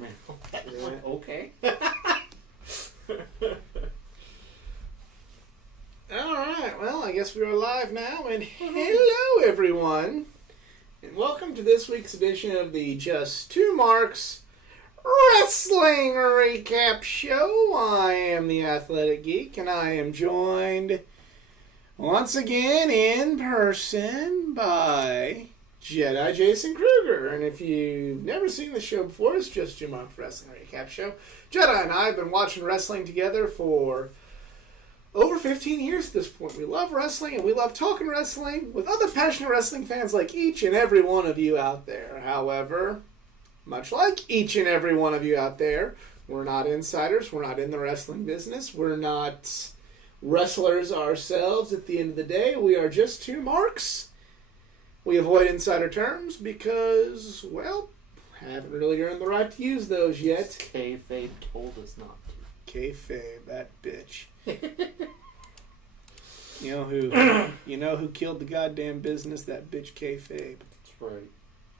man. Okay. Alright, well, I guess we're live now, and hello everyone, and welcome to this week's edition of the Just Two Marks Wrestling Recap Show. I am the Athletic Geek, and I am joined once again in person by Jedi Jason Kruger. And if you've never seen the show before, it's Just Two Marks Wrestling Recap Show. Jedi and I have been watching wrestling together for over 15 years at this point. We love wrestling, and we love talking wrestling with other passionate wrestling fans like each and every one of you out there. However, much like each and every one of you out there, we're not insiders. We're not in the wrestling business. We're not wrestlers ourselves. At the end of the day, we are just two marks. We avoid insider terms because, well, haven't really earned the right to use those yet. Kayfabe told us not to. Kayfabe, that bitch. You know who killed the goddamn business? That bitch Kayfabe. That's right.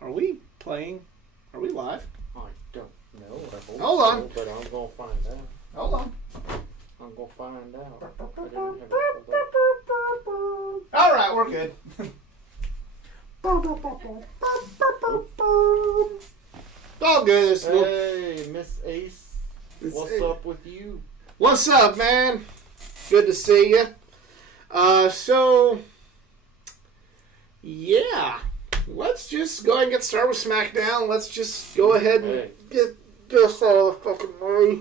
Are we playing? Are we live? I don't know. I hope Hold so, on. But I'm going to find out. Hold on. I'm going to find out. I didn't have it pulled up. All right, we're good. All good. Hey, Miss Ace. What's Hey. up with you? What's up, man? Good to see you. Yeah. Let's just go ahead and get started with SmackDown. Let's just go ahead and Hey. get this out of the fucking way.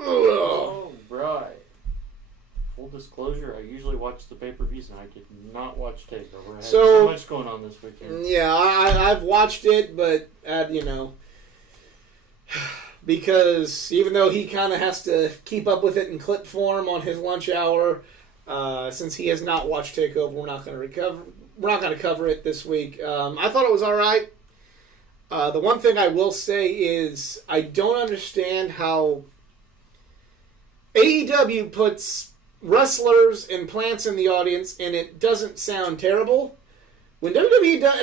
Ugh. Oh, right. Full disclosure, I usually watch the pay-per-views, and I did not watch TakeOver. I had So- too much going on this weekend. Yeah, I've watched it, but, because even though he kind of has to keep up with it in clip form on his lunch hour, since he has not watched TakeOver, we're not going to cover it this week. I thought it was all right. The one thing I will say is I don't understand how AEW puts wrestlers and plants in the audience, and it doesn't sound terrible. When WWE does,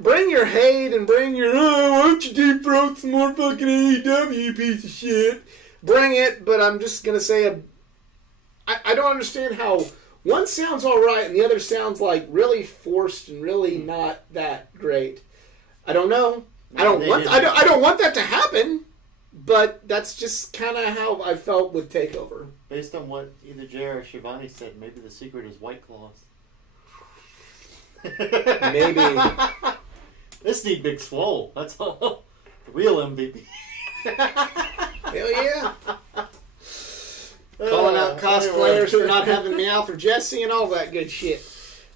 bring your hate and bring your, why don't you deep throat some more fucking AEW, you piece of shit. Bring it, but I'm just going to say, I don't understand how one sounds alright and the other sounds like really forced and really not that great. I don't know. I don't want that to happen, but that's just kind of how I felt with TakeOver. Based on what either JR or Shivani said, maybe the secret is White Claws. Maybe. This need Big Swole. That's all. The real MVP. Hell yeah. Calling out cosplayers for not having Meowth or Jesse and all that good shit.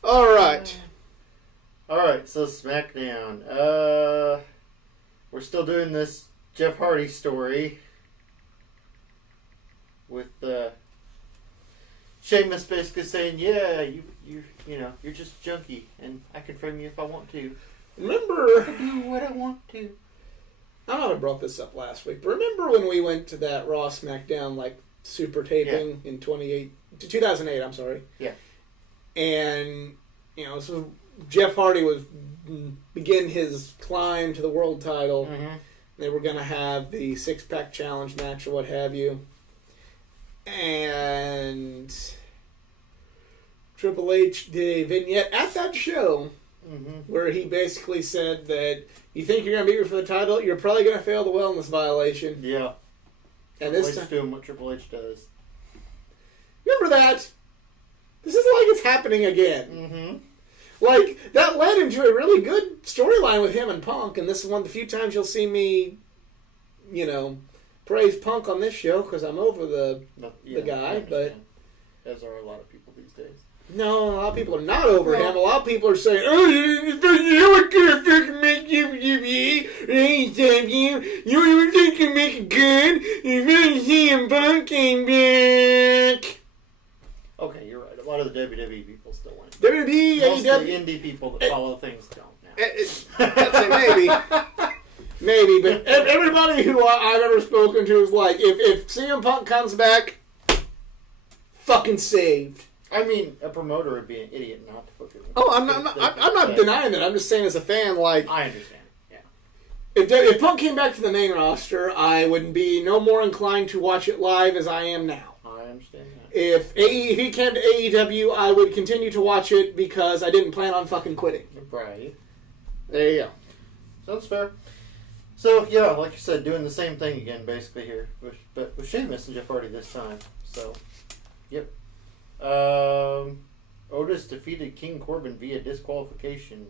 Alright. Alright, so SmackDown. We're still doing this Jeff Hardy story with Sheamus basically saying, yeah, you're just junkie, and I can frame you if I want to. Remember, I can do what I want to. I know I brought this up last week, but remember when we went to that Raw SmackDown super taping in 2008, I'm sorry. Yeah. And, so Jeff Hardy was begin his climb to the world title. Mm-hmm. They were going to have the six-pack challenge match or what have you. And Triple H did a vignette at that show where he basically said that you think you're going to beat me for the title, you're probably going to fail the wellness violation. Yeah. And Triple this H time, doing what Triple H does. remember that? This is like it's happening again. Mm-hmm. That led into a really good storyline with him and Punk, and this is one of the few times you'll see me, praise Punk on this show because I'm over the guy, but as are a lot of people these days. no, a lot of people are not over him. A lot of people are saying, "Oh, you can't fucking make you think you make it good. You really see him Punk came back." Okay, you're right. A lot of the WWE people still win. WWE, Most of the AEW, indie people that follow things don't now. I'd say maybe, but everybody who I've ever spoken to is like, if CM Punk comes back, fucking saved. I mean, a promoter would be an idiot not to fucking. Oh, I'm not denying that. I'm just saying as a fan, I understand. Yeah. If Punk came back to the main roster, I would be no more inclined to watch it live as I am now. I understand that. If he came to AEW, I would continue to watch it because I didn't plan on fucking quitting. Right. There you go. Sounds fair. So, yeah, like you said, doing the same thing again, basically, here. But with Sheamus and Jeff Hardy this time. So, yep. Otis defeated King Corbin via disqualification.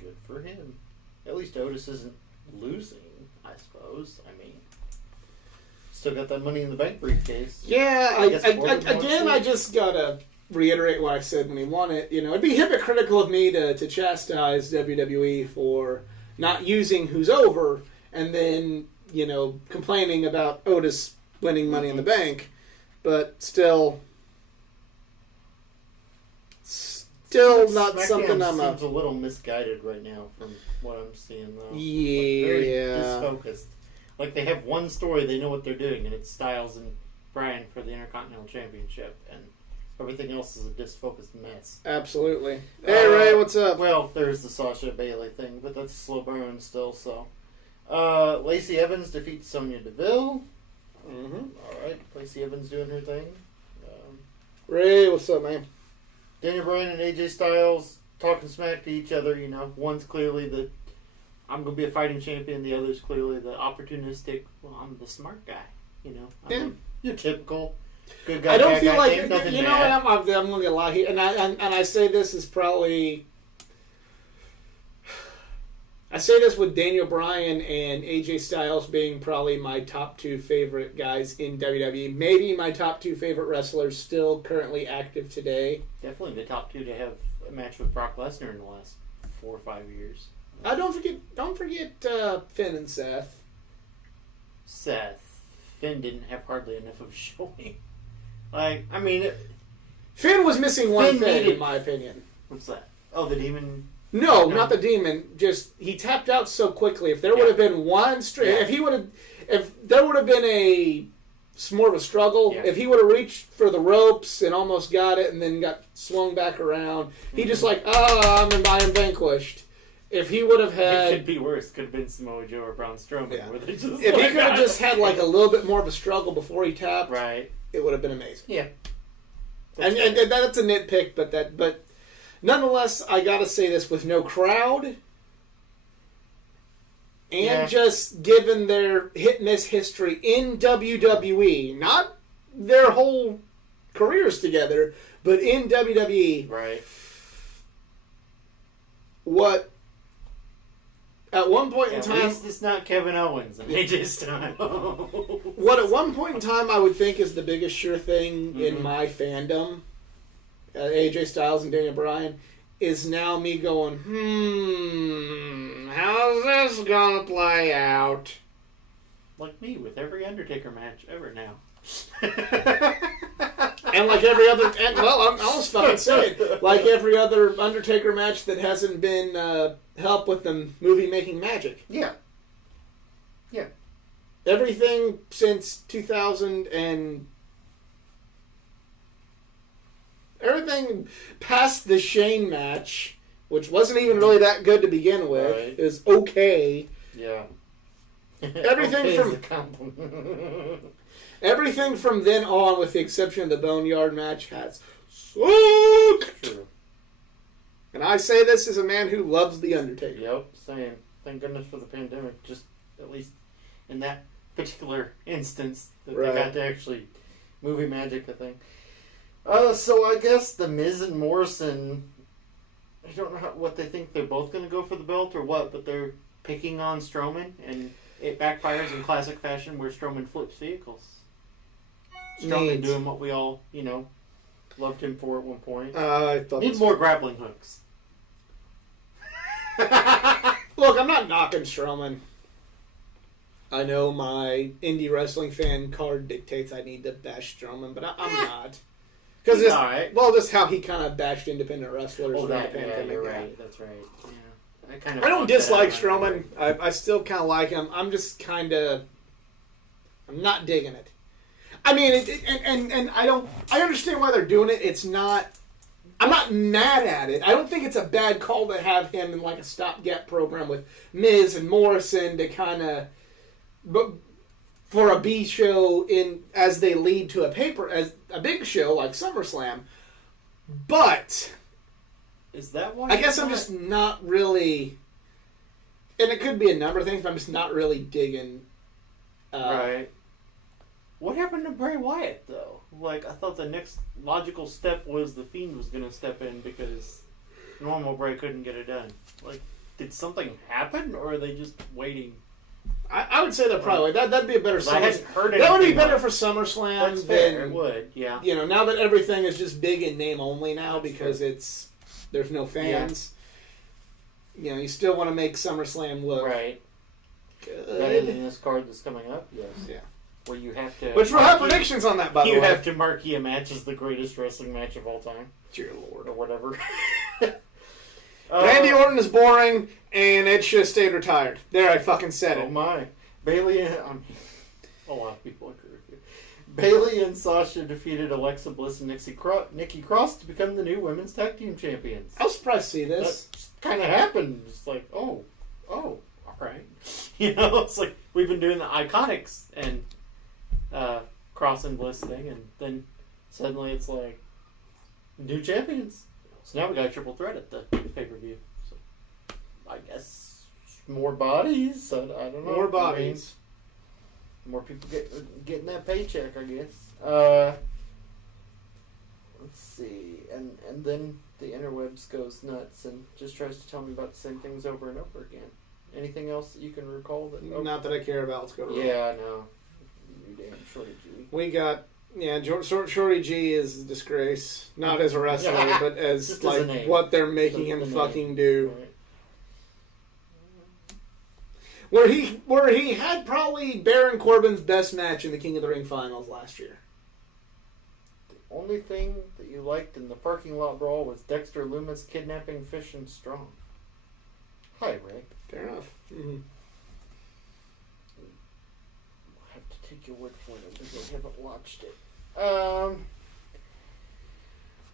Good for him. At least Otis isn't losing, I suppose. I mean, still got that Money in the Bank briefcase. Yeah, I just gotta reiterate what I said when he won it. You know, it'd be hypocritical of me to chastise WWE for not using Who's Over and then, you know, complaining about Otis winning Money in the Bank, but still not SmackDown something I'm seems a little misguided right now from what I'm seeing, though. Yeah. Like, very disfocused. Like, they have one story, they know what they're doing, and it's Styles and Bryan for the Intercontinental Championship, and everything else is a disfocused mess. Absolutely. Hey, Ray, what's up? Well, there's the Sasha Bailey thing, but that's a slow burn still, so. Lacey Evans defeats Sonya Deville. Mm-hmm. Alright, Lacey Evans doing her thing. Ray, what's up, man? Daniel Bryan and AJ Styles talking smack to each other, you know. One's clearly the I'm going to be a fighting champion. The other's clearly the opportunistic, well, I'm the smart guy, you know. I mean, your typical good guy. I don't feel like, nothing you know bad. what, I'm going to lie here. And I say this is probably... I say this with Daniel Bryan and AJ Styles being probably my top two favorite guys in WWE. Maybe my top two favorite wrestlers still currently active today. Definitely the top two to have a match with Brock Lesnar in the last 4 or 5 years. Don't forget Finn and Seth. Finn didn't have hardly enough of a showing. Like, I mean... Finn was missing one thing, needed... in my opinion. What's that? Oh, the Demon... No, not the Demon. Just he tapped out so quickly. If there would have been one straight, if there would have been a more of a struggle, if he would have reached for the ropes and almost got it, and then got swung back around, he just like, I am vanquished. If he would have had, it could be worse. Could have been Samoa Joe or Braun Strowman. Yeah. Where they just if he could have just had like a little bit more of a struggle before he tapped, right, it would have been amazing. Yeah, and that's a nitpick, but. Nonetheless, I gotta say this, with no crowd, and just given their hit-miss history in WWE, not their whole careers together, but in WWE, right. What, at one point in time... At least it's not Kevin Owens and AJ Styles. What at one point in time I would think is the biggest sure thing in my fandom... AJ Styles and Daniel Bryan, is now me going, how's this gonna play out? Like me with every Undertaker match ever now. And like every other, I'll just fucking say it, like every other Undertaker match that hasn't been help with the movie making magic. Yeah. Yeah. Everything since 2000 and... Everything past the Shane match, which wasn't even really that good to begin with, is okay. Yeah. Everything everything from then on, with the exception of the Boneyard match, has sucked. True. And I say this as a man who loves The Undertaker. Yep, same. Thank goodness for the pandemic, just at least in that particular instance, that they got to actually movie magic, I think. So I guess The Miz and Morrison, I don't know what they think. They're both going to go for the belt or what, but they're picking on Strowman, and it backfires in classic fashion where Strowman flips vehicles. Strowman doing what we all, loved him for at one point. Needs more grappling hooks. Look, I'm not knocking Strowman. I know my indie wrestling fan card dictates I need to bash Strowman, but I'm not. Because just how he kind of bashed independent wrestlers. Oh, you're right. That's right. Yeah, I don't dislike Strowman. I still kind of like him. I'm just kind of... I'm not digging it. I mean, and I don't... I understand why they're doing it. It's not... I'm not mad at it. I don't think it's a bad call to have him in like a stopgap program with Miz and Morrison to kind of, but for a B show as they lead to as a big show like SummerSlam. But is that why? I guess I'm just not really, and it could be a number of things, but I'm just not really digging. Right. What happened to Bray Wyatt, though? Like, I thought the next logical step was the Fiend was going to step in because normal Bray couldn't get it done. Like, did something happen, or are they just waiting? I would say that probably that'd be a better. I hadn't heard that would be anything better like, for SummerSlam. That's fair. It would, yeah. You know, now that everything is just big in name only now That's because true. there's no fans. Yeah. You know, you still want to make SummerSlam look right. good. Better than this card that's coming up, yes. Yeah. Where you have to. Which we'll have predictions on that, by the way. You have to marquee a match as the greatest wrestling match of all time. Dear Lord. Or whatever. Randy Orton is boring, and Ed should have stayed retired. There, I fucking said Oh it. my. Bailey and... a lot of people agree with you. Bailey and Sasha defeated Alexa Bliss and Nikki Cross to become the new women's tag team champions. I was surprised to see this. That kind of happened. It's like, oh, all right. You know, it's like we've been doing the Iconics and Cross and Bliss thing, and then suddenly it's like new champions. So now we got a triple threat at the pay-per-view. So I guess more bodies. I don't know. More bodies. More people getting that paycheck, I guess. Let's see. And then the interwebs goes nuts and just tries to tell me about the same things over and over again. Anything else that you can recall? Not that I care about. Let's go to Yeah, no. You damn Shorty G. We got... Yeah, Shorty G is a disgrace. Not as a wrestler, but as Just like as a name. what they're making The him name. fucking do. Right. Where he had probably Baron Corbin's best match in the King of the Ring finals last year. The only thing that you liked in the parking lot brawl was Dexter Lumis kidnapping Fish and Strong. Hi, Ray. Fair enough. Mm-hmm. I'll have to take your word for it because I haven't watched it.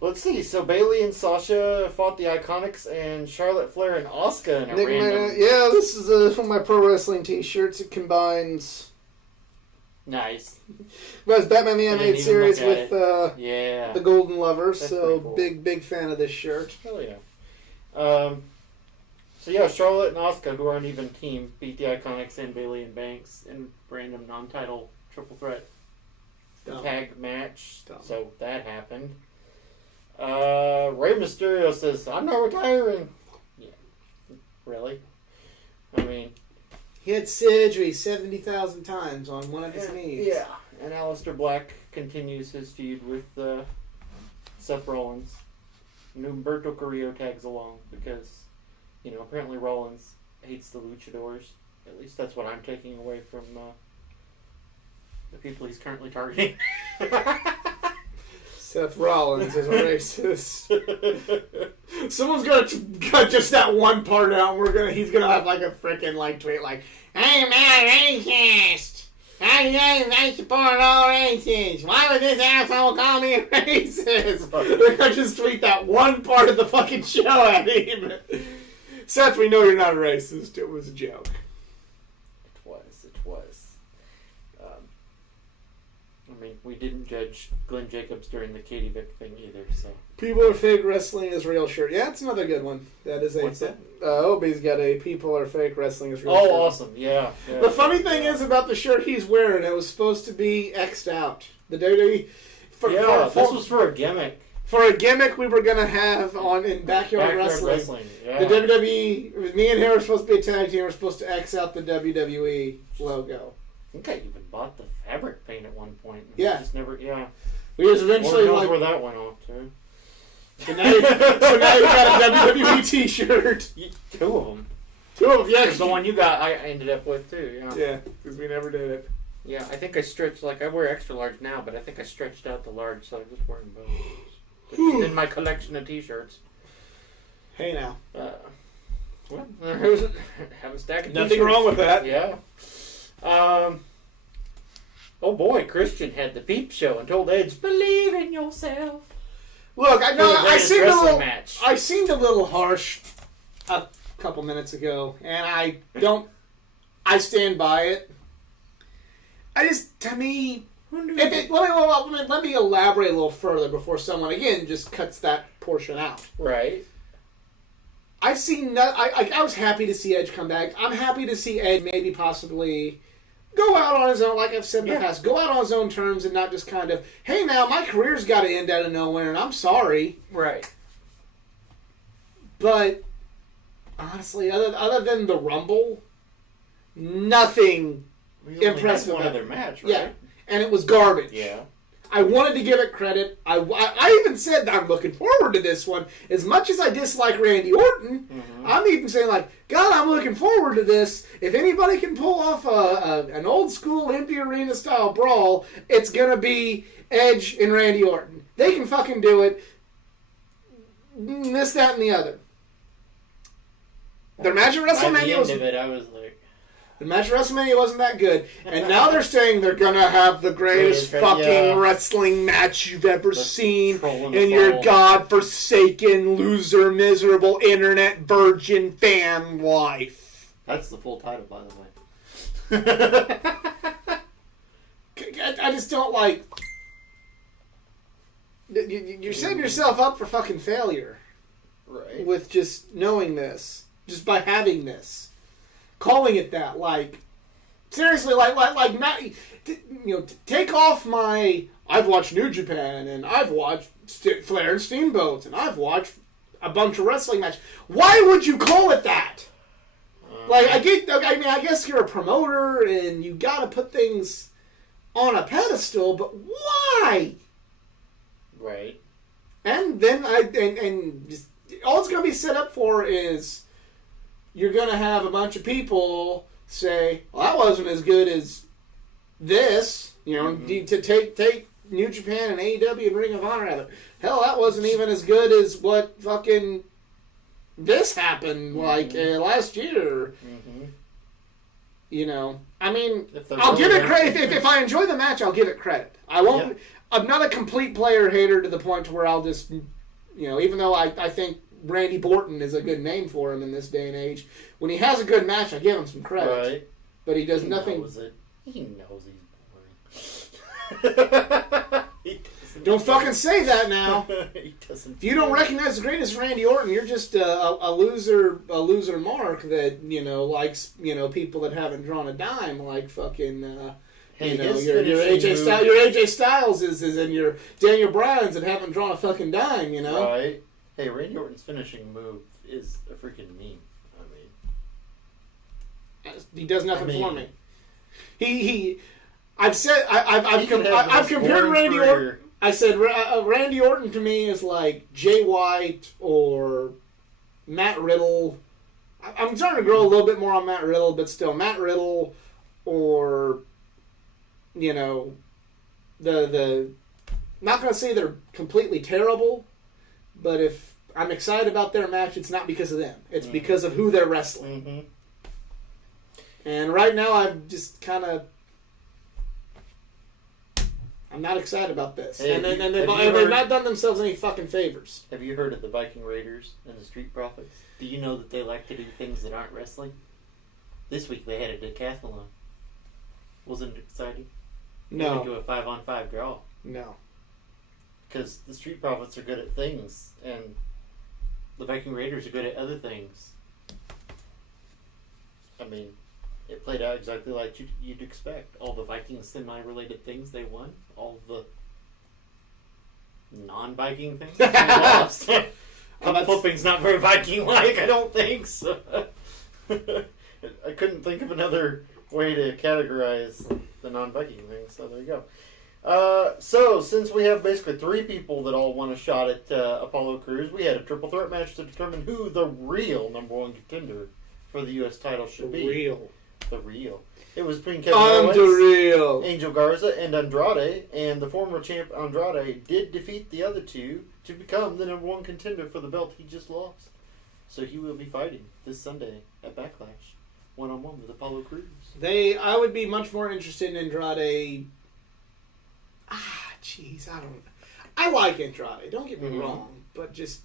Let's see. So Bailey and Sasha fought the Iconics and Charlotte Flair and Asuka in a random... Yeah, this is one of my pro wrestling t-shirts. It combines... Nice. Well, it's Batman the I didn't Animated even Series look at with Yeah. the Golden Lovers, That's so pretty cool. big fan of this shirt. Hell yeah. So yeah, Charlotte and Asuka, who aren't even team, beat the Iconics and Bailey and Banks in random non-title triple threat Dumb. tag match. Dumb. So that happened. Rey Mysterio says, "I'm not retiring." Yeah, really? I mean, He had surgery 70,000 times on one of his knees. yeah. And Aleister Black continues his feud with Seth Rollins. And Humberto Carrillo tags along because, you know, apparently Rollins hates the luchadors. At least that's what I'm taking away from the people he's currently targeting. Seth Rollins is a racist. Someone's gonna cut just that one part out. And he's gonna have like a freaking like tweet like, "I'm not racist. I support all races. Why would this asshole call me a racist?" They're gonna just tweet that one part of the fucking show at him. Seth, we know you're not a racist. It was a joke. It was. I mean, we didn't judge Glenn Jacobs during the Katie Vick thing either, so. People are fake, wrestling is real shirt. Yeah, it's another good one. That is a. What's that? Obi's got a people are fake, wrestling is real Oh, shirt. awesome! Yeah. The funny thing is about the shirt he's wearing, it was supposed to be X'd out. The WWE. This was for a gimmick. For a gimmick we were gonna have in Backyard Wrestling. Yeah. The WWE, me and him were supposed to be a tag team. We're supposed to X out the WWE logo. I think I even bought the fabric paint at one point. Yeah. Just never. Yeah. We just eventually Lord knows like. where that went off to. So now you got a WWE T-shirt. Two of them. Two of them, yeah. There's the one you got. I ended up with too. Yeah. Yeah, because we never did it. Yeah. I think I stretched. Like I wear extra large now, but I think I stretched out the large, so I'm just wearing both. It's in my collection of T-shirts. Hey now. Well, have a stack of Nothing T-shirts. wrong with that. Yeah. Oh boy, Christian had the peep show and told Edge, "Believe in yourself." Look, for the greatest wrestling match. I seemed a little harsh a couple minutes ago, and I stand by it. To me, let me elaborate a little further before someone again just cuts that portion out. Right. I was happy to see Edge come back. I'm happy to see Edge maybe possibly go out on his own, like I've said in the past, go out on his own terms and not just kind of, hey, now my career's got to end out of nowhere, and I'm sorry. Right. But honestly, other than the Rumble, nothing impressive. One other match, right? Yeah, and it was garbage. Yeah. I wanted to give it credit. I even said that I'm looking forward to this one. As much as I dislike Randy Orton, I'm even saying, like, God, I'm looking forward to this. If anybody can pull off an old school empty arena style brawl, it's going to be Edge and Randy Orton. They can fucking do it. This, that, and the other. Their match at WrestleMania was... I was like... The match at WrestleMania wasn't that good, and now they're saying they're gonna have the greatest fucking wrestling match you've ever seen in your godforsaken, loser, miserable, internet virgin fan life. That's the full title, by the way. I just don't like... You're setting yourself up for fucking failure. Right. With just knowing this. Just by having this. Calling it that, like, seriously, like not, take off my, I've watched New Japan, and I've watched Flair and Steamboat, and I've watched a bunch of wrestling matches. Why would you call it that? I guess you're a promoter, and you gotta put things on a pedestal, but why? Right. And then, just, all it's gonna be set up for is... You're going to have a bunch of people say, well, that wasn't as good as this. To take New Japan and AEW and Ring of Honor out of it. Hell, that wasn't even as good as what fucking this happened last year. I mean, I'll give it credit. If I enjoy the match, I'll give it credit. I won't. Yeah. I'm not a complete player hater to the point to where I'll just, even though I think Randy Borton is a good name for him in this day and age. When he has a good match, I give him some credit. Right. But he does nothing. He knows he's boring. Don't fucking say that now. He doesn't. If you don't recognize the greatest Randy Orton, you're just a loser mark that likes people that haven't drawn a dime, like fucking. Your AJ Styles is and your Daniel Bryan's that haven't drawn a fucking dime. Right. Hey, Randy Orton's finishing move is a freaking meme. He does nothing for me. I've compared Randy Orton. I said Randy Orton to me is like Jay White or Matt Riddle. I'm starting to grow a little bit more on Matt Riddle, but still Matt Riddle or the not going to say they're completely terrible. But if I'm excited about their match, it's not because of them. It's because of who they're wrestling. And right now, I'm just kind of... I'm not excited about this. Hey, and they've not done themselves any fucking favors. Have you heard of the Viking Raiders and the Street Profits? Do you know that they like to do things that aren't wrestling? This week they had a decathlon. Wasn't it exciting? No. They do a 5-on-5 draw. No. Because the Street Profits are good at things, and the Viking Raiders are good at other things. I mean, it played out exactly like you'd expect. All the Viking semi-related things they won. All the non-Viking things they lost. Flipping's not very Viking-like, I don't think. So I couldn't think of another way to categorize the non-Viking things, so there you go. So, since we have basically three people that all want a shot at Apollo Crews, we had a triple threat match to determine who the real number one contender for the U.S. title should be. The real. It was between Kevin Owens, Angel Garza, and Andrade, and the former champ Andrade did defeat the other two to become the number one contender for the belt he just lost. So he will be fighting this Sunday at Backlash, one-on-one with Apollo Crews. I would be much more interested in Andrade... I like Andrade. Don't get me Mhm. wrong, but just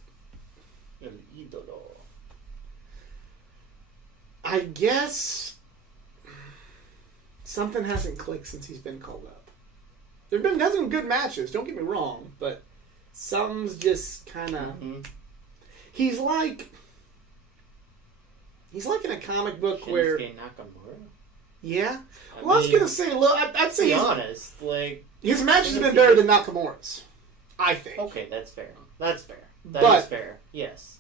El ídolo. I guess something hasn't clicked since he's been called up. There've been dozen good matches. Don't get me wrong, but something's just kind of. Mhm. He's like in a comic book where. Shinsuke Nakamura. Yeah. Well, I was gonna say, look, I'd say be honest, like his matches have been better than Nakamura's. I think. okay, that's fair. That's fair. That But- is fair. Yes,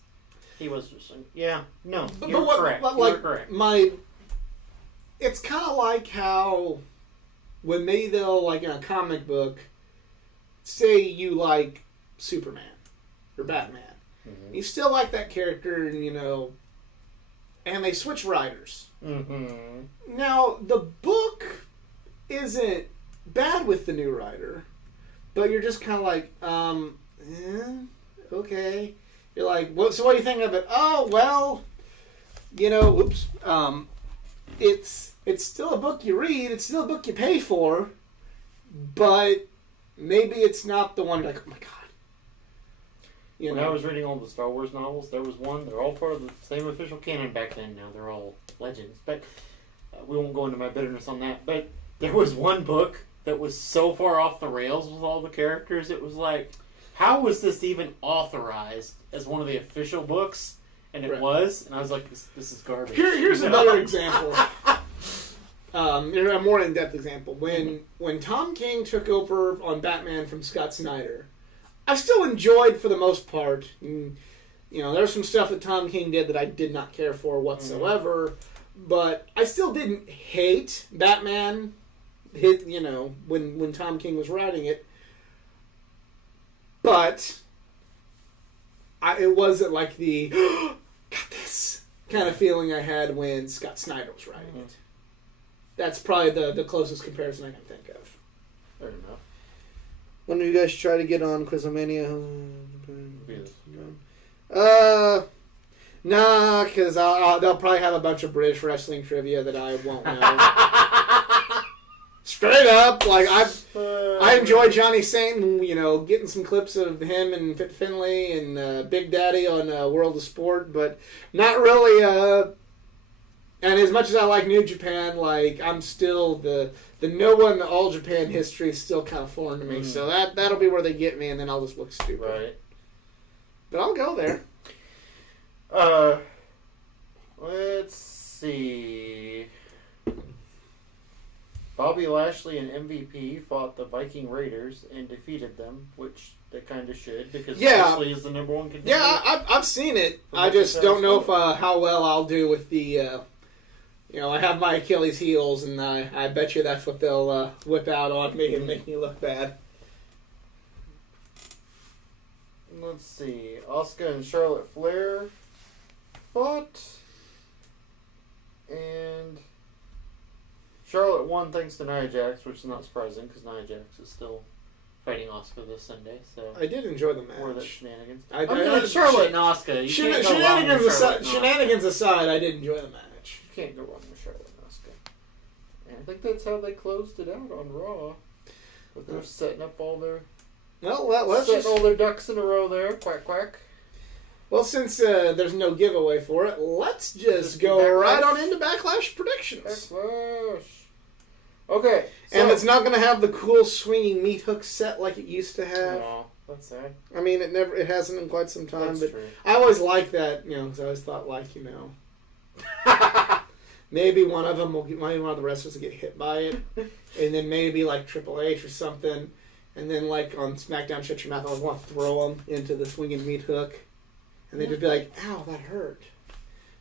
he was. Yeah, no, But you're what- correct. but, You're like, correct. It's kind of like how when they'll like in a comic book, say you like Superman or Batman, Mhm. you still like that character, and and they switch writers. Mhm. Now the book isn't bad with the new writer, but you're just kind of like, okay. You're like, what? So what do you think of it? Oh well, oops. It's still a book you read. It's still a book you pay for, but maybe it's not the one. Like, oh my god. When I was reading all the Star Wars novels, there was one. They're all part of the same official canon back then. Now they're all legends, but we won't go into my bitterness on that. But there was one book that was so far off the rails with all the characters. It was like, how was this even authorized as one of the official books? And it Right. was, and I was like, this is garbage. Here's another example. Here's a more in-depth example. When Tom King took over on Batman from Scott Snyder, I still enjoyed for the most part. And, there's some stuff that Tom King did that I did not care for whatsoever, but I still didn't hate Batman. When Tom King was writing it, but it wasn't like the got this kind of feeling I had when Scott Snyder was writing it. That's probably the closest comparison I can think of. Fair enough. When do you guys try to get on Quizomania? Yes. Nah, because they'll probably have a bunch of British wrestling trivia that I won't know. Straight up, like I enjoy Johnny Saint, getting some clips of him and Fit Finlay and Big Daddy on World of Sport, but not really. And as much as I like New Japan, like I'm still the Noah and the All Japan history is still kind of foreign to me. So that'll be where they get me, and then I'll just look stupid. Right. But I'll go there. Let's see. Bobby Lashley and MVP fought the Viking Raiders and defeated them, which they kind of should, because Lashley is the number one contender. Yeah, I've seen it. I just don't know if how well I'll do with the. I have my Achilles heels, and I bet you that's what they'll whip out on me and make me look bad. Let's see. Asuka and Charlotte Flair fought, and Charlotte won thanks to Nia Jax, which is not surprising because Nia Jax is still fighting Asuka this Sunday. So I did enjoy the or the match. shenanigans. I mean, Charlotte and Asuka. You can't go wrong with Charlotte and Asuka. Shenanigans aside, I did enjoy the match. You can't go wrong with Charlotte and Asuka. And I think that's how they closed it out on Raw. But they're setting up all their all their ducks in a row there. Quack quack. Well, since there's no giveaway for it, let's just go right on into Backlash predictions. Backlash. Okay. And it's not going to have the cool swinging meat hook set like it used to have. Oh, that's sad. I mean, it hasn't in quite some time, That's but true. I always liked that, because I always thought, maybe one of them maybe one of the wrestlers will get hit by it, and then maybe like Triple H or something, and then like on SmackDown Shut Your Mouth, I always want to throw them into the swinging meat hook, and they'd just be like, "Ow, that hurt,"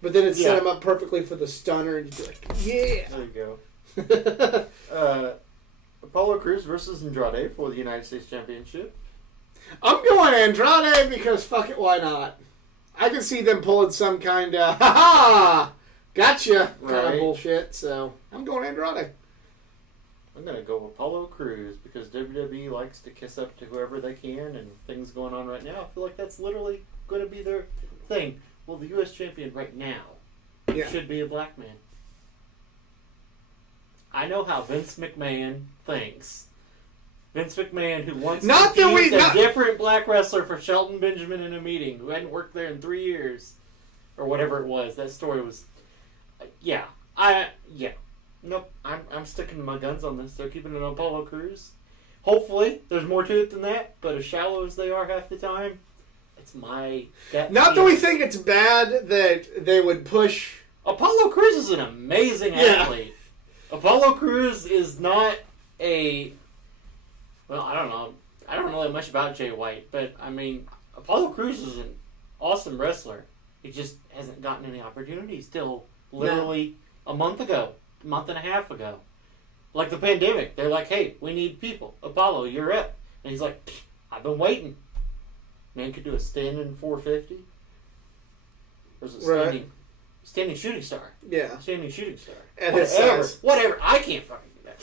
but then it set them up perfectly for the stunner, and you'd be like, "Yeah." There you go. Apollo Crews versus Andrade for the United States Championship. I'm going Andrade because fuck it, why not? I can see them pulling some kind of ha-ha, gotcha kind of bullshit, so I'm going Andrade. I'm going to go Apollo Crews because WWE likes to kiss up to whoever they can, and things going on right now, I feel like that's literally going to be their thing. Well, the U.S. champion right now should be a black man. I know how Vince McMahon thinks. Vince McMahon, who once Not that we- confused not- a different black wrestler for Shelton Benjamin in a meeting, who hadn't worked there in 3 years, or whatever it was. That story was, yeah. Nope. I'm sticking to my guns on this. They're keeping it on Apollo Crews. Hopefully, there's more to it than that. But as shallow as they are half the time, it's my Not that we think it's bad that they would push. Apollo Crews is an amazing Yeah. athlete. Apollo Crews is not a. Well, I don't know. I don't know that much about Jay White, but I mean, Apollo Crews is an awesome wrestler. He just hasn't gotten any opportunities till literally a month and a half ago. Like the pandemic, they're like, "Hey, we need people. Apollo, you're up." And he's like, "I've been waiting." Man could do a standing 450. Or is it standing shooting star? Yeah. Standing shooting star. At his Whatever. size. Whatever. I can't fucking do that.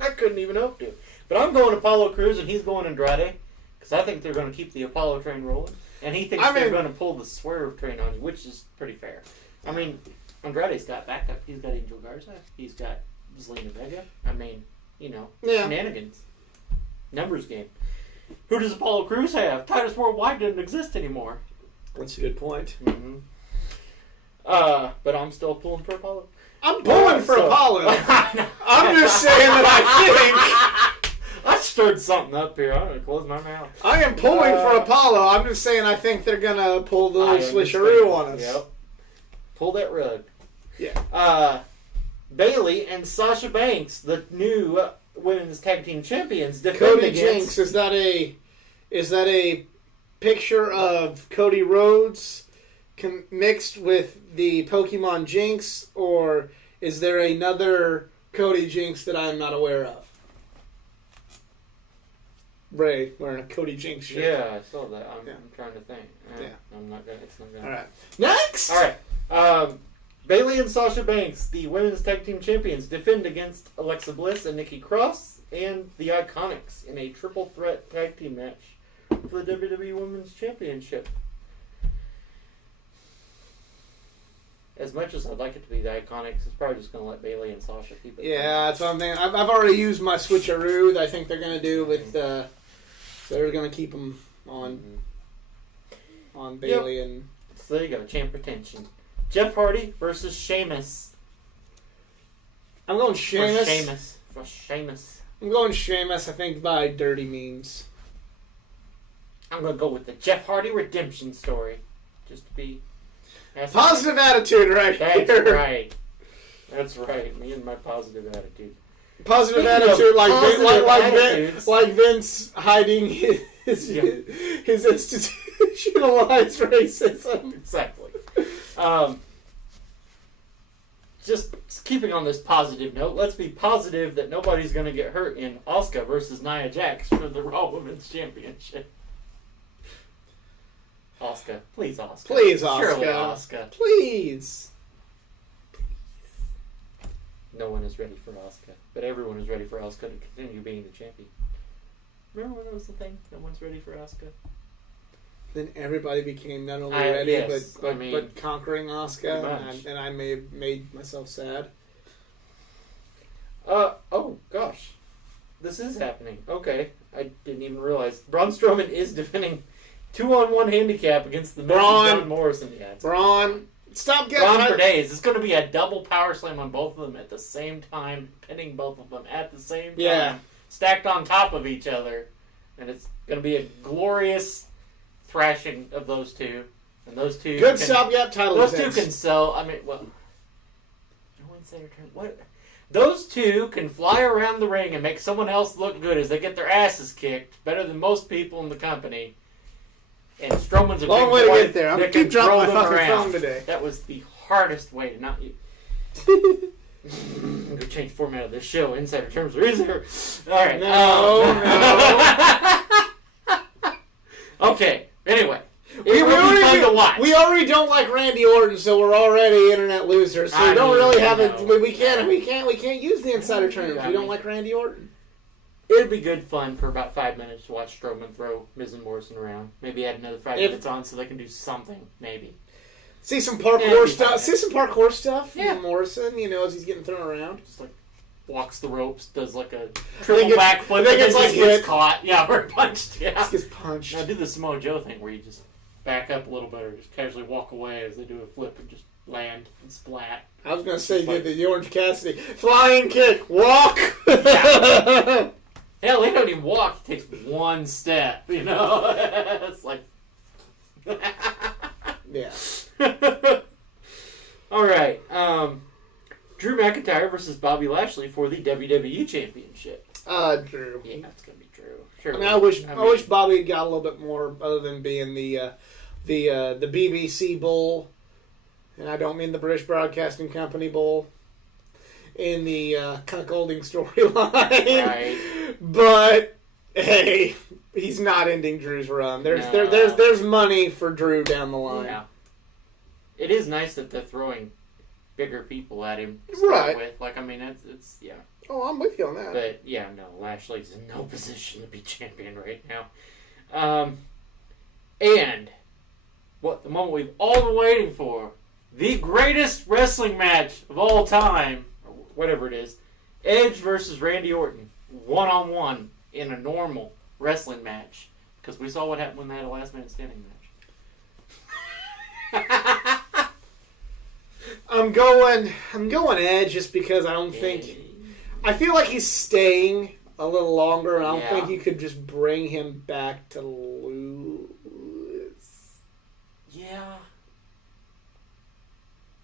I couldn't even hope to. But I'm going Apollo Crews and he's going Andrade. Because I think they're going to keep the Apollo train rolling. And he thinks they're going to pull the swerve train on you, which is pretty fair. I mean, Andrade's got backup. He's got Angel Garza. He's got Zelina Vega. I mean, shenanigans. Numbers game. Who does Apollo Crews have? Titus Worldwide doesn't exist anymore. That's a good point. Mm-hmm. But I'm still pulling for Apollo. I'm pulling for Apollo. I'm just saying that I think I stirred something up here. I'm going to close my mouth. I am pulling for Apollo. I'm just saying I think they're gonna pull the switcheroo on us. Yep. Pull that rug. Yeah. Bayley and Sasha Banks, the new women's tag team champions, defend Cody against... Jinks, is that a picture of Cody Rhodes mixed with the Pokemon Jinx, or is there another Cody Jinks that I'm not aware of? Ray wearing a Cody Jinks shirt. Yeah, I saw that. I'm trying to think. I'm not gonna. It's not gonna. All right. Next. All right. Bayley and Sasha Banks, the women's tag team champions, defend against Alexa Bliss and Nikki Cross and the Iconics in a triple threat tag team match for the WWE Women's Championship. As much as I'd like it to be the Iconics, it's probably just going to let Bayley and Sasha keep it. Yeah, that's what I'm thinking. I've already used my switcheroo that I think they're going to do with. They're going to keep them on Bayley and. So there you go, champ retention. Jeff Hardy versus Sheamus. I'm going Sheamus. For Sheamus. I'm going Sheamus, I think, by dirty means. I'm going to go with the Jeff Hardy redemption story. Just to be... Positive attitude right That's here. right. That's right. Me and my positive attitude. Positive Speaking attitude, of positive like Vince hiding his institutionalized racism. Exactly. Just keeping on this positive note, let's be positive that nobody's going to get hurt in Asuka versus Nia Jax for the Raw Women's Championship. Asuka. Please, Asuka. Please, Surely, Asuka. Asuka. Please. No one is ready for Asuka, but everyone is ready for Asuka to continue being the champion. Remember when that was the thing? No one's ready for Asuka? Then everybody became not only ready, but mean, but conquering Asuka, much. and I may have made myself sad. Oh gosh, this is happening. Okay, I didn't even realize Braun Strowman is defending 2-on-1 handicap against the John Morrison. Yeah, Braun, stop getting Braun for days. It's going to be a double power slam on both of them at the same time, pinning both of them at the same time, Yeah. stacked on top of each other, and it's going to be a glorious thrashing of those two. And those two good stopgap title Those defense. two can sell. I mean, well, no one's there. What? Those two can fly around the ring and make someone else look good as they get their asses kicked, better than most people in the company. And Strowman's a long big way to boy get there. I'm that keep can dropping throw my them fucking around. phone today. That was the hardest way to not. I'm gonna change the format of this show. Insider terms are easier. All right. No. Okay. Anyway, it will be fun to watch. We already don't like Randy Orton, so we're already internet losers. So we don't really have it. We can't use the insider terms. We don't like Randy Orton. It'd be good fun for about 5 minutes to watch Strowman throw Miz and Morrison around. Maybe add another 5 minutes on so they can do something. Maybe see some parkour stuff. See some parkour stuff Yeah. from Morrison. As he's getting thrown around. Just like walks the ropes, does like a I triple think backflip, and it's then like just gets hit. caught. Yeah, or punched. Yeah. Just gets punched. Now do the Samoa Joe thing where you just back up a little bit or just casually walk away as they do a flip and just land and splat. I was going to say It's like- the Orange Cassidy. Flying kick. Walk. Yeah. Hell, he don't even walk. He takes one step, you know? It's like... Yeah. All right. Drew McIntyre versus Bobby Lashley for the WWE Championship. Drew. Yeah, it's going to be Drew. Sure. I mean, I wish Bobby had got a little bit more other than being the BBC bull, and I don't mean the British Broadcasting Company bull, in the cuckolding storyline. Right. But hey, he's not ending Drew's run. There's money for Drew down the line. Yeah. It is nice that they're throwing bigger people at him to start Right. with. Like, I mean, it's yeah. Oh, I'm with you on that. But yeah, no, Lashley's in no position to be champion right now. And what the moment we've all been waiting for, the greatest wrestling match of all time, or whatever it is, Edge versus Randy Orton, 1-on-1 in a normal wrestling match. Because we saw what happened when they had a last man standing match. I'm going Edge just because I don't think I feel like he's staying a little longer, and I don't Yeah. think you could just bring him back to lose. Yeah.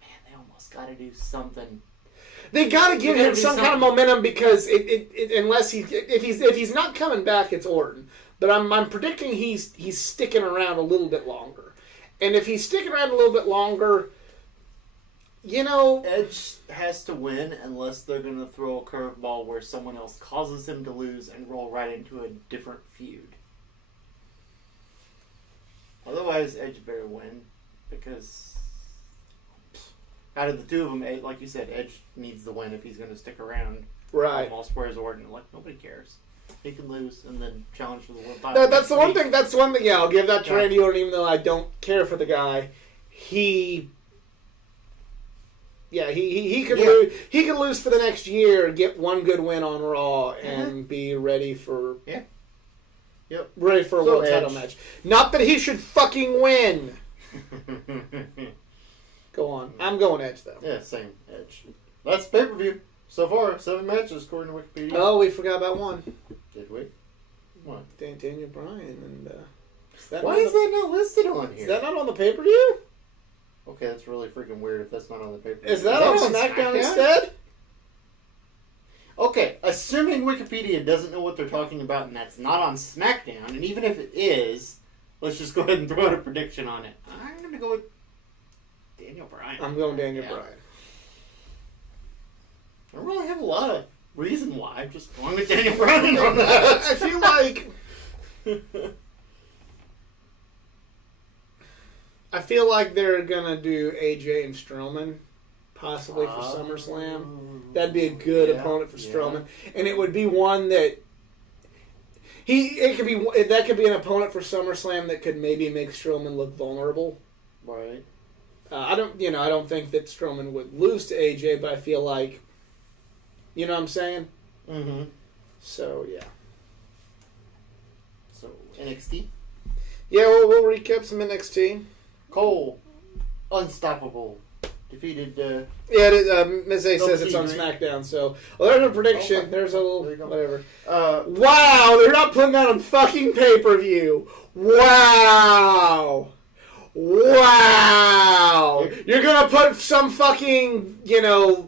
Man, they almost got to do something. They got to give gotta him do some kind of something. momentum because unless if he's not coming back, it's Orton. But I'm predicting he's sticking around a little bit longer, and if he's sticking around a little bit longer, you know, Edge has to win unless they're going to throw a curveball where someone else causes him to lose and roll right into a different feud. Otherwise, Edge better win because out of the two of them, like you said, Edge needs the win if he's going to stick around. right. Almost whereas Orton, like, nobody cares. He can lose and then challenge for the world title. That's the one thing. That's one thing. Yeah, I'll give that to Yeah. Randy Orton, even though I don't care for the guy. He could Yeah. lose. He could lose for the next year, get one good win on Raw, and be ready for ready for a So world title Edge. match. Not that he should fucking win. Go on. I'm going Edge though. Yeah, same Edge. That's pay-per-view. So far, 7 matches according to Wikipedia. Oh, we forgot about one. Did we? What? Daniel Bryan and. Why is that not listed on here? Is that not on the pay-per-view? Okay, that's really freaking weird if that's not on the paper. Is that on SmackDown instead? Okay, assuming Wikipedia doesn't know what they're talking about and that's not on SmackDown, and even if it is, let's just go ahead and throw out a prediction on it. I'm going to go with Daniel Bryan. I'm going Daniel Yeah. Bryan. I don't really have a lot of reason why. I'm just going with Daniel Bryan on that. I feel like they're gonna do AJ and Strowman, possibly for SummerSlam. That'd be a good opponent for Strowman, and it would be one that that could be an opponent for SummerSlam that could maybe make Strowman look vulnerable. Right. I don't think that Strowman would lose to AJ, but I feel like, you know what I'm saying? Mm-hmm. So yeah. So, NXT. Yeah, we'll recap some NXT. Cole, unstoppable, defeated. Yeah, Ms. A says it's on LT, right? SmackDown, so there's a prediction. Okay. There's a little There you go. whatever. Uh, Wow, they're not putting that on fucking pay-per-view. Wow. Wow. You're gonna put some fucking, you're gonna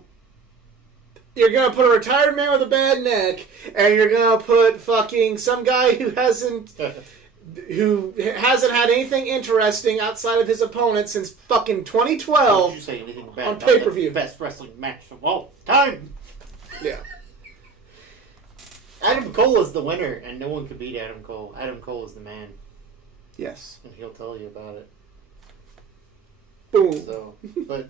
put a retired man with a bad neck, and you're gonna put fucking some guy who hasn't had anything interesting outside of his opponent since fucking Don't 2012. you say anything bad on about pay-per-view. the best wrestling match of all time? Yeah. Adam Cole is the winner, and no one can beat Adam Cole. Adam Cole is the man, Yes. and he'll tell you about it. Boom. So, but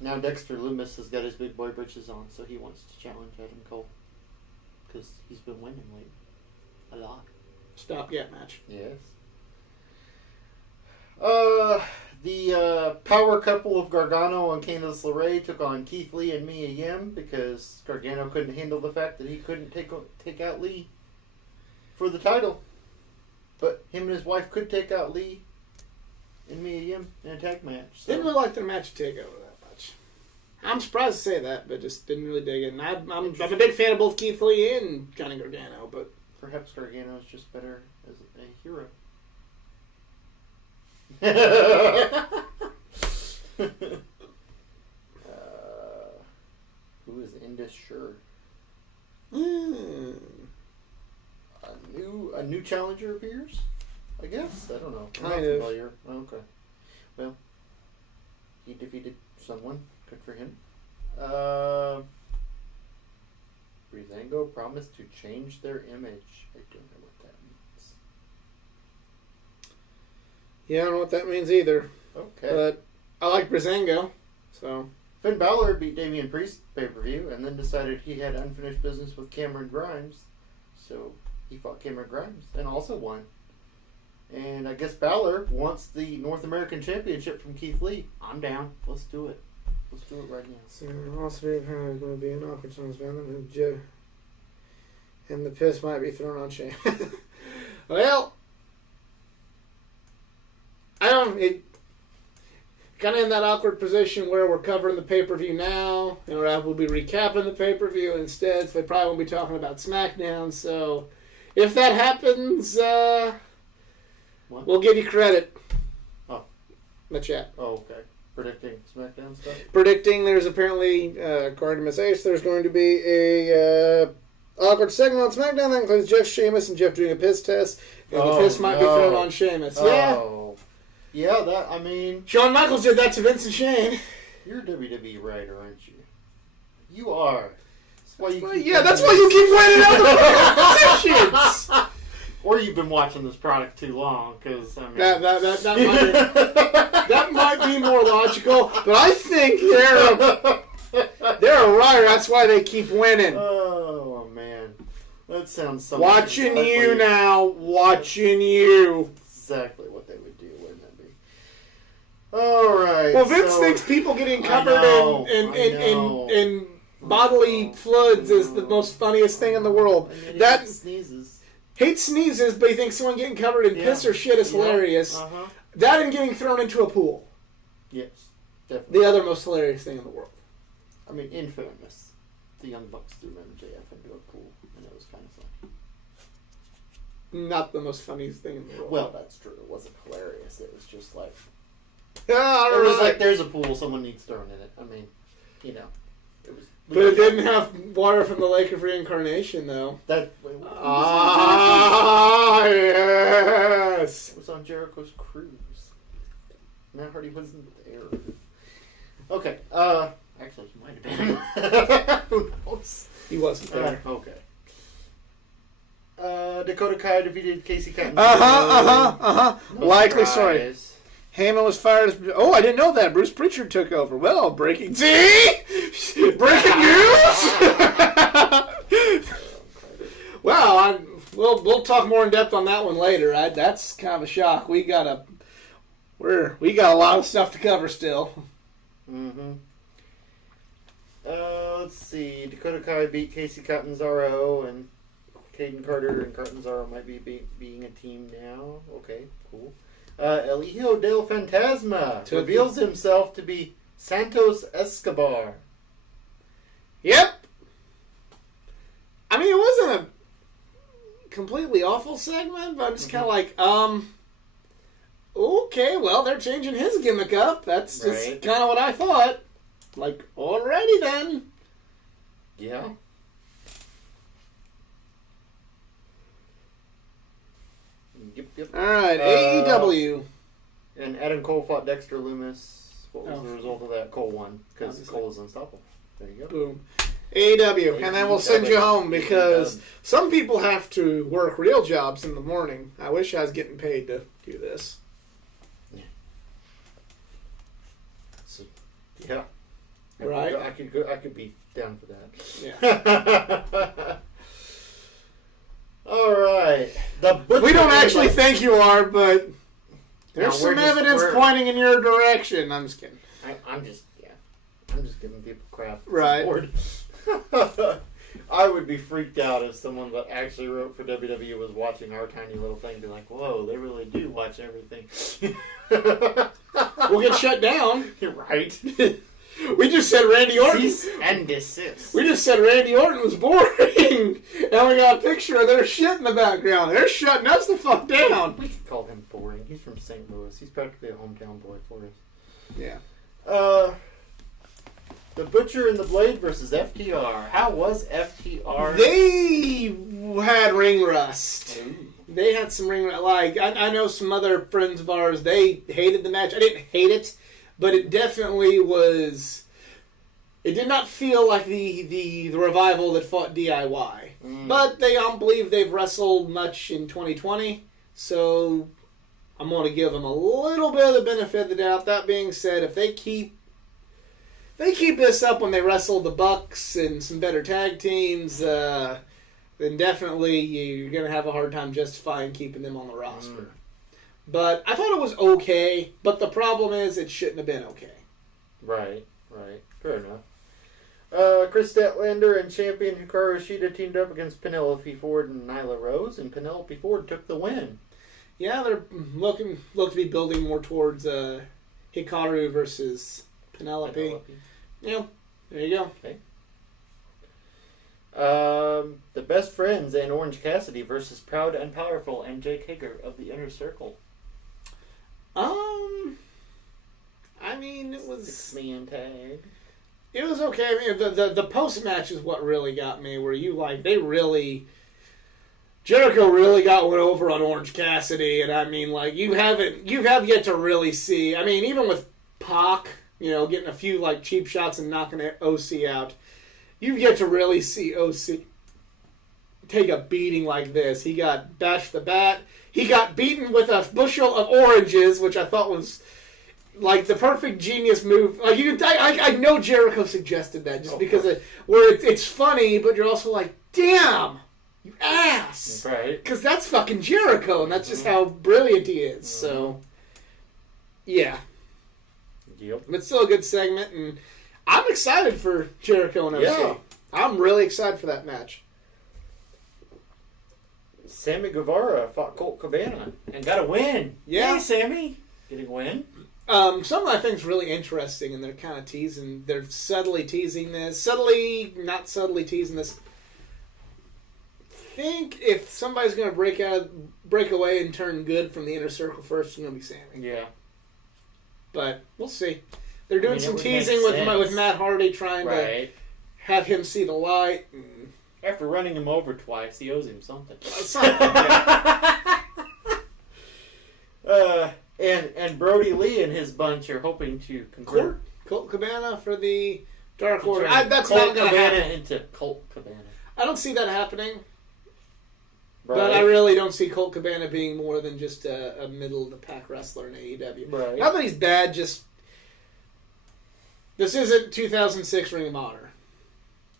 now Dexter Lumis has got his big boy britches on, so he wants to challenge Adam Cole because he's been winning lately a lot. Stopgap match. Yes. The power couple of Gargano and Candice LeRae took on Keith Lee and Mia Yim because Gargano couldn't handle the fact that he couldn't take out Lee for the title. But him and his wife could take out Lee and Mia Yim in a tag match. So. Didn't really like their match TakeOver that much. I'm surprised to say that, but just didn't really dig it. And I'm a big fan of both Keith Lee and Johnny Gargano, but perhaps Gargano is just better as a hero. Who is Indus Sure? A new challenger appears? I guess. I don't know. I'm not familiar. Oh, okay. Well, he defeated someone. Good for him. Breezango promised to change their image. I don't know what that means. Yeah, I don't know what that means either. Okay. But I like Breezango, so... Finn Balor beat Damian Priest pay-per-view and then decided he had unfinished business with Cameron Grimes. So he fought Cameron Grimes and also won. And I guess Balor wants the North American Championship from Keith Lee. I'm down. Let's do it. Let's do it right now. So also apparently going to be an awkward songs and the piss might be thrown on Shane. Well, kind of in that awkward position where we're covering the pay-per-view now, and we'll be recapping the pay-per-view instead, so they probably won't be talking about SmackDown. So if that happens, we'll give you credit. Oh. In the chat. Oh, okay. Predicting SmackDown stuff? Predicting there's apparently, according to Miss Ace, there's going to be a awkward segment on SmackDown that includes Jeff Sheamus and Jeff doing a piss test, and the piss might be thrown on Sheamus. Oh. Yeah, that, I mean... Shawn Michaels did that to Vince and Shane. You're a WWE writer, aren't you? You are. That's why you keep winning other positions. Or you've been watching this product too long, because, I mean... That might be more logical, but I think they're a writer. That's why they keep winning. Oh, man. That sounds so... Watching you now. Watching you. Exactly what they would do, wouldn't it be? All right. Well, Vince thinks people getting covered in bodily fluids is the most funniest thing in the world. That sneezes. Hates sneezes, but he thinks someone getting covered in piss or shit is hilarious. Uh-huh. That and getting thrown into a pool. Yes, definitely. The other most hilarious thing in the world. I mean, in fairness, the Young Bucks threw MJF into a pool, and it was kind of funny. Not the most funniest thing in the world. Well, that's true. It wasn't hilarious. It was just like... it was like, there's a pool, someone needs thrown in it. I mean, you know. But it didn't have water from the Lake of Reincarnation, though. Yes! It was on Jericho's cruise. Matt Hardy wasn't there. Okay, actually, he might have been. Who knows? He wasn't there. Okay. Dakota Kai defeated Casey Cotton. Likely story. Heyman was fired. Oh, I didn't know that. Bruce Pritchard took over. Well, breaking news. Well, we'll talk more in depth on that one later. That's kind of a shock. We got a lot of stuff to cover still. Mm-hmm. Let's see. Dakota Kai beat Casey Catanzaro, and Caden Carter and Catanzaro might be being a team now. Okay, cool. El Hijo del Fantasma reveals himself to be Santos Escobar. Yep. I mean, it wasn't a completely awful segment, but I'm just kind of like, okay, well, they're changing his gimmick up. That's just kind of what I thought. Like, alrighty then. Yeah. Yep. Alright, AEW. And Adam Cole fought Dexter Lumis. What was the result of that? Cole won, because Cole is unstoppable. There you go. Boom. AEW. And then we'll send you home, because some people have to work real jobs in the morning. I wish I was getting paid to do this. Yeah. So, yeah. Right? I could be down for that. Yeah. All right. We don't actually think you are, but There's some evidence pointing in your direction. I'm just kidding. I'm just giving people crap. Right. I would be freaked out if someone that actually wrote for WWE was watching our tiny little thing and be like, whoa, they really do watch everything. We'll get shut down. You're right. We just said Randy Orton. Cease and desist. We just said Randy Orton was boring. And we got a picture of their shit in the background. They're shutting us the fuck down. We could call him boring. He's from St. Louis. He's practically a hometown boy for us. Yeah. The Butcher and the Blade versus FTR. How was FTR? They had ring rust. Ooh. They had some ring rust. Like, I know some other friends of ours, they hated the match. I didn't hate it, but it definitely was... It did not feel like the revival that fought DIY. But they don't believe they've wrestled much in 2020, so I'm going to give them a little bit of the benefit of the doubt. That being said, if they keep this up when they wrestle the Bucks and some better tag teams, then definitely you're going to have a hard time justifying keeping them on the roster. But I thought it was okay, but the problem is it shouldn't have been okay. Right. Fair enough. Chris Statlander and champion Hikaru Shida teamed up against Penelope Ford and Nyla Rose, and Penelope Ford took the win. Yeah, they're look to be building more towards Hikaru versus Penelope. Yeah, there you go. Okay. The Best Friends and Orange Cassidy versus Proud and Powerful and Jake Hager of the Inner Circle. I mean, it was 6-man tag. It was okay. I mean, the post match is what really got me. Where Jericho really got one over on Orange Cassidy, and I mean, like you have yet to really see. I mean, even with Pac, getting a few like cheap shots and knocking OC out, you've yet to really see OC take a beating like this. He got bashed the bat. He got beaten with a bushel of oranges, which I thought was like the perfect genius move. Like I know Jericho suggested that just because it's funny, but you're also like, damn, you ass, right? Because that's fucking Jericho, and that's just how brilliant he is. So, yeah. Yep. But still a good segment, and I'm excited for Jericho and OC. Yeah. I'm really excited for that match. Sammy Guevara fought Colt Cabana and got a win. Yeah. Hey, Sammy. Getting a win. Some of I think is really interesting, and they're kind of teasing. They're subtly teasing this. Subtly, not subtly teasing this. I think if somebody's going to break away and turn good from the Inner Circle first, it's going to be Sammy. Yeah. But we'll see. They're doing some teasing with Matt Hardy, trying to have him see the light. And after running him over twice, he owes him something. And Brody Lee and his bunch are hoping to convert Colt Cabana for the Dark Order. That's Colt not going to happen. into Colt Cabana. I don't see that happening. Right. But I really don't see Colt Cabana being more than just a middle-of-the-pack wrestler in AEW. Right. Not that he's bad, just... This isn't 2006 Ring of Honor.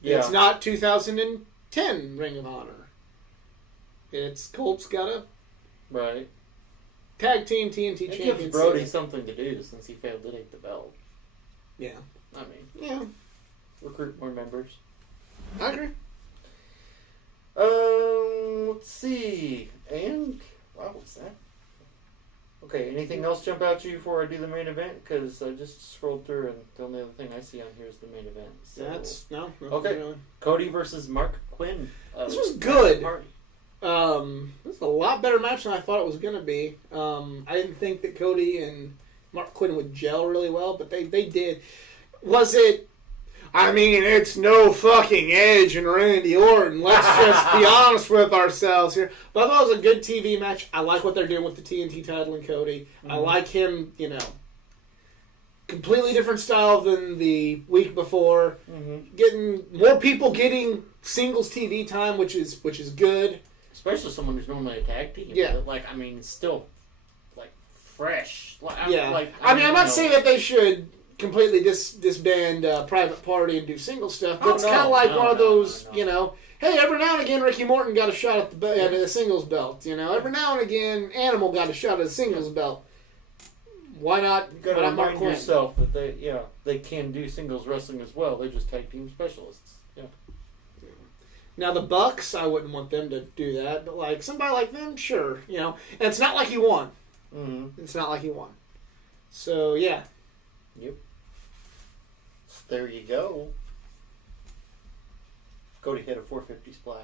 Yeah. It's not 2010 Ring of Honor. It's Colt's got a... Right. Tag team TNT champion. It gives Brody something to do since he failed to take the belt. Yeah. I mean... Yeah. Recruit more members. I agree. Let's see. And, wow, what's that? Okay, anything else jump out to you before I do the main event? Because I just scrolled through and the only other thing I see on here is the main event. So. No. Okay. Really. Cody versus Mark Quinn. This was good. This is a lot better match than I thought it was going to be. I didn't think that Cody and Mark Quinn would gel really well, but they did. Was it... I mean, it's no fucking Edge and Randy Orton. Let's just be honest with ourselves here. But I thought it was a good TV match. I like what they're doing with the TNT title and Cody. Mm-hmm. I like him, completely different style than the week before. Mm-hmm. Getting more people getting singles TV time, which is good. Especially someone who's normally a tag team. Yeah. It's still, fresh. I'm not saying that they should completely disband Private Party and do single stuff, but it's kind of like one of those, hey, every now and again Ricky Morton got a shot at the singles belt, every now and again Animal got a shot at the singles belt. why not? You got to why not Mark remind Quinn? yourself that they can do singles wrestling as well. They're just tag team specialists. Yeah. Now the Bucks, I wouldn't want them to do that, but like somebody like them, sure, you know. And it's not like he won. Mm-hmm. It's not like he won. So yeah. Yep. So there you go. Cody hit a 450 splash.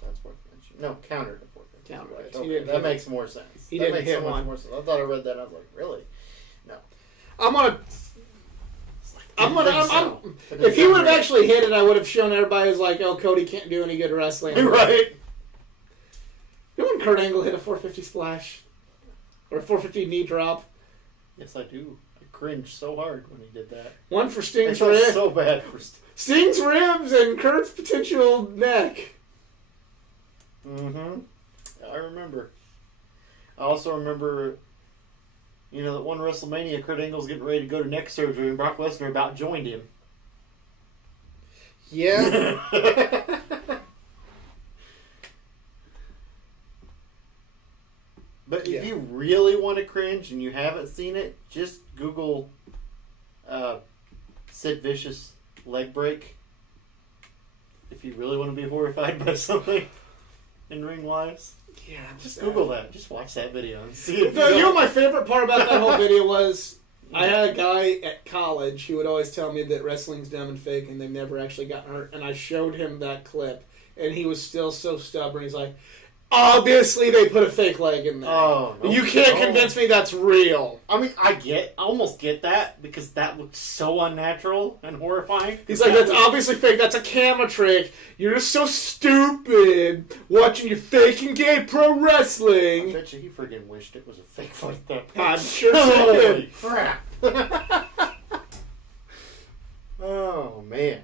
So that's worth mentioning. No, countered a 450 Countered splash. it. He Okay, didn't that hit makes more sense. He that didn't makes hit so much one. more sense. I thought I read that. I was like, really? No. If he would have actually hit it, I would have shown everybody as like, oh, Cody can't do any good wrestling. Right. You know when Kurt Angle hit a 450 splash? Or a 450 knee drop? Yes, I do. I cringed so hard when he did that. One for I Sting's felt ribs. so bad for Sting's ribs and Kurt's potential neck. Mm-hmm. I remember. I also remember, that one WrestleMania, Kurt Angle's getting ready to go to neck surgery, and Brock Lesnar about joined him. Yeah. But if you really want to cringe and you haven't seen it, just Google Sid Vicious leg break. If you really want to be horrified by something in ring wise. Yeah, just Google that. Just watch that video and see if you know my favorite part about that whole video was I had a guy at college who would always tell me that wrestling's dumb and fake and they never actually got hurt, and I showed him that clip and he was still so stubborn. He's like, obviously they put a fake leg in there. Oh, no, you can't convince me that's real. I mean, I almost get that because that looks so unnatural and horrifying. He's like, that's obviously fake. That's a camera trick. You're just so stupid watching your fake and gay pro wrestling. I bet you he friggin' wished it was a fake like that. I'm sure he Holy did. crap. Oh, man.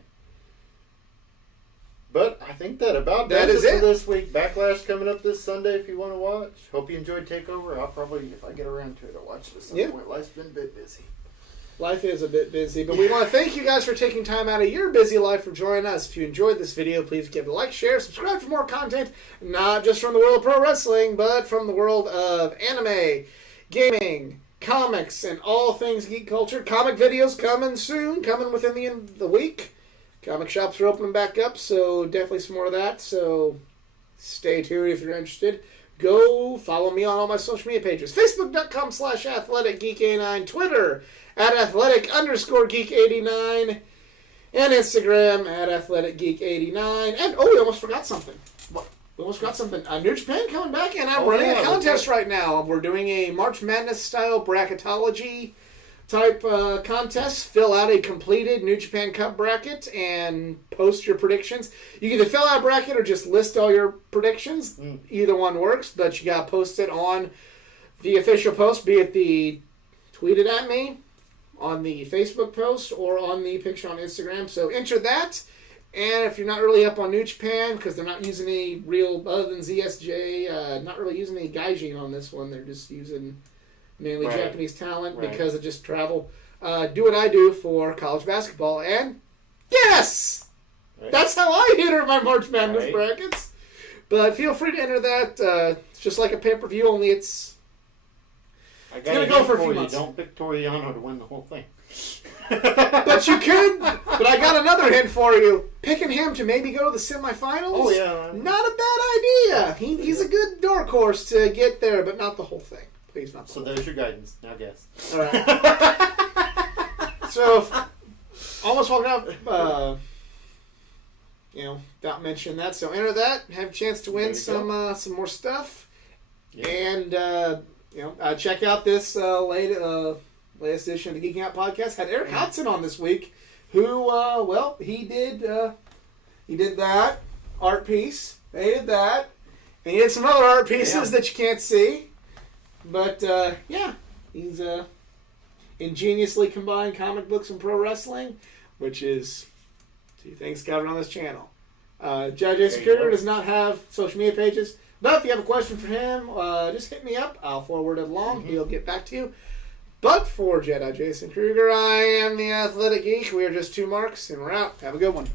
But I think that about That does is it it. for this week. Backlash coming up this Sunday if you want to watch. Hope you enjoyed TakeOver. I'll probably, if I get around to it, I'll watch it at some point. Life's been a bit busy. Life is a bit busy, but we want to thank you guys for taking time out of your busy life for joining us. If you enjoyed this video, please give it a like, share, subscribe for more content, not just from the world of pro wrestling, but from the world of anime, gaming, comics, and all things geek culture. Comic videos coming soon, coming within the end of the week. Comic shops are opening back up, so definitely some more of that. So stay tuned if you're interested. Go follow me on all my social media pages. Facebook.com/AthleticGeek89. Twitter @Athletic_Geek89. And Instagram @AthleticGeek89. And, we almost forgot something. What? We almost forgot something. New Japan coming back, and I'm running a contest right now. We're doing a March Madness style bracketology type contest. Fill out a completed New Japan Cup bracket and post your predictions. You can either fill out a bracket or just list all your predictions. Either one works, but you got to post it on the official post, be it the tweeted at me on the Facebook post or on the picture on Instagram. So enter that. And if you're not really up on New Japan, because they're not using any real, other than ZSJ, not really using any gaijin on this one, they're just using mainly Japanese talent because of just travel. Do what I do for college basketball, and yes! Right. That's how I enter my March Madness brackets. But feel free to enter that. It's just like a pay-per-view, only it's going to go for a few months. Don't pick Toriano to win the whole thing. But you could. But I got another hint for you. Picking him to maybe go to the semifinals? Oh, yeah. Not a bad idea. He's a good dark horse to get there, but not the whole thing. Please, not the whole there's your guidance. Now guess. All right. So, almost walking up, without mentioning that. So enter that. Have a chance to win some more stuff. Yeah. And, check out this latest edition of the Geeking Out Podcast. Had Eric Hodson on this week, who, he did that art piece. They did that. And he did some other art pieces that you can't see. But, he's ingeniously combined comic books and pro wrestling, which is two things covered on this channel. Jason Kruger does not have social media pages, but if you have a question for him, just hit me up. I'll forward it along. He'll get back to you. But for Jedi Jason Kruger, I am the Athletic Geek. We are just two marks, and we're out. Have a good one.